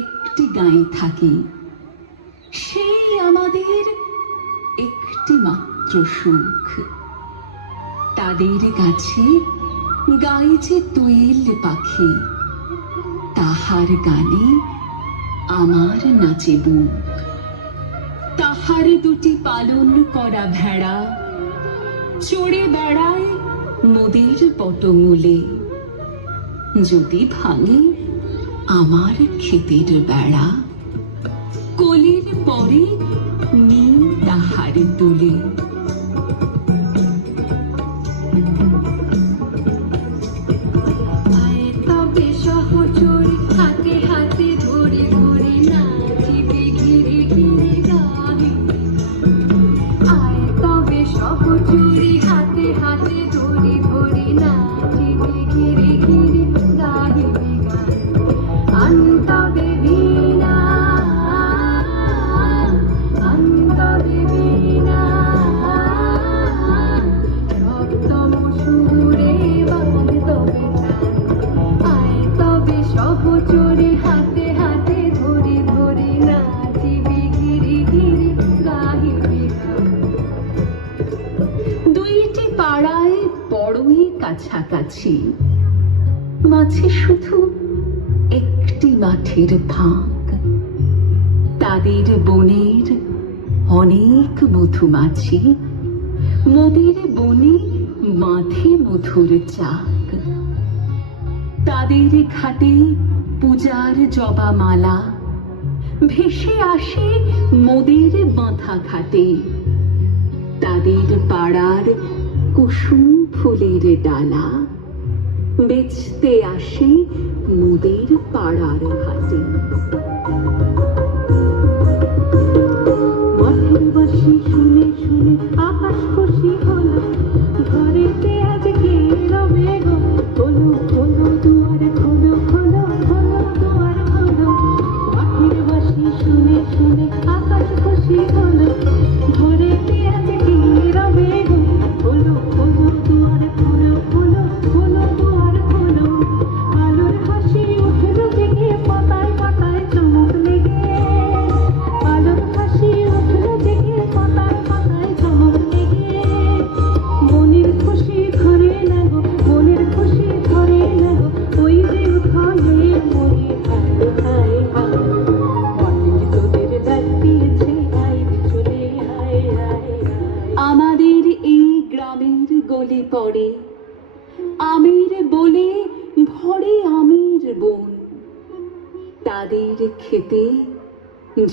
একটি গায়ে থাকে, সেই আমাদের একটি মাত্র সুখ। তাদের কাছে গায়ে যে দোয়েল পাখি, তাহার গানে আমার নাচে বুক। তাহার দুটি পালন করা ভেড়া চড়ে বেড়ায় মোদের পটমূলে। যদি ভাঙে আমার ক্ষেতের বেড়া, কলির পরে নীল তাহার তুলে। হাতে হাতে ধরে ধরে নাচিবে ঘিরে ঘিরে গাহি। আয় তবে সহচরি হাতে হাতে ধরে ধরে নাচিবে ঘিরে ঘিরে গাহিবে গান। আনতবে বীণা আনতবে বীণা, রক্তম সুরে বাঁধতবে তান। আয় তবে সহচরি হাতে হাতে ধরে ধরে নাচিবে ঘিরে ঘিরে গাহিবে গান। দুইটি পাড়ায় বড়ই কাছাকাছি, মাঝে শুধু একটি মাঠের ফাঁক। তাদের বনের অনেক মধুমাছি, মোদের বনে মাঠে মধুর চাক। তাদের ঘাটে পূজার জবা মালা ভেসে আসে মোদের বাঁধা ঘাটে। তাদের পাড়ার কুসুম ফুলের ডালা বেচতে আসে মোদের পাড়ার হাটে। মাঠের বাঁশি শুনে শুনে আকাশ খুশি হলো, ঘরেতে আজ কে রবে গো। খোলো খোলো দুয়ার খোলো খোলো খোলো দুয়ার খোলো। মাঠের বাঁশি শুনে শুনে আকাশ খুশি হলো, ঘরেতে আজ কে রবে গো। খোলো খোলো দুয়ার খোলো খোলো খোলো দুয়ার খোলো। আলোর হাসি উঠলো জেগে পাতায় পাতায় চমক লেগে। আলোর হাসি উঠলো জেগে পাতায় পাতায় চমক লেগে। মনের খুশি ধরে না গো, মনের খুশি ধরে না গো, ওই যে উঠলে মরি হায় হায় হায়। মাটি তোদের ডাক দিয়েছে আয় চলে আয় আয় আয়। আমাদের এই গ্রামের গলি পড়ে আমের বলে ভরে আমের বন। তাদের খেতে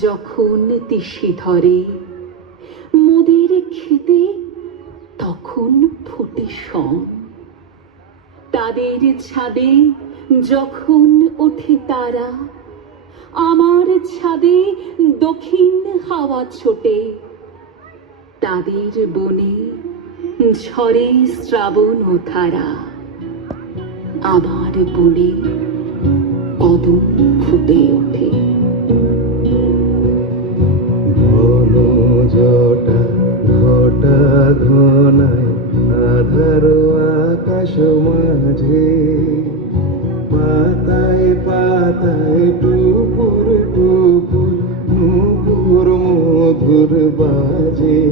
যখন তিসি ধরে, মোদের খেতে তখন ফোটে শন। তাদের ছাদে যখন ওঠে তারা, আমার ছাদে দক্ষিণ হাওয়া ছোটে। তাদের বনে ঝরে শ্রাবণ ও ধারা, আমার বনে কদম ফুটে ওঠে। ঘন জটা ঘটা ঘনায় আধার আকাশ মাঝে। পাতায় পাতায় টুপুর টুপুর নুপুর মধুর বাজে।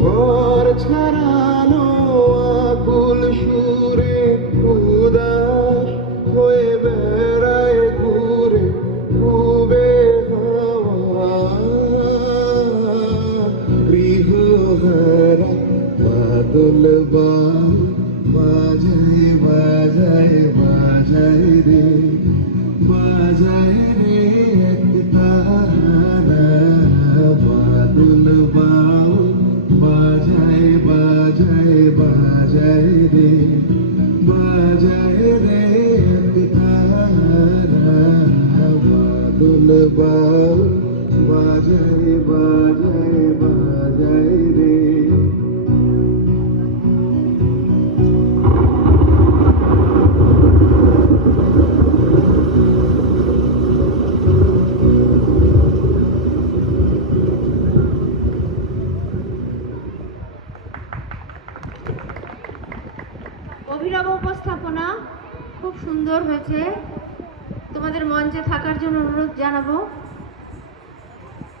ঘর ছাড়ানো আকুল সুরে উদাস হয়ে বেড়ায় ঘুরে উবে হাওয়া। গৃহহারা বাদল বাজায় বাজায় বাজায় রে, বাজায় রে এক তারা। বাদল বাজায় বাজায় বাজায় রে, বাজায় রে এক তারা। বাদল বাজায় বাজায় বাজায় রে। অভিনব উপস্থাপনা, খুব সুন্দর হয়েছে। তোমাদের মঞ্চে থাকার জন্য অনুরোধ জানাবো।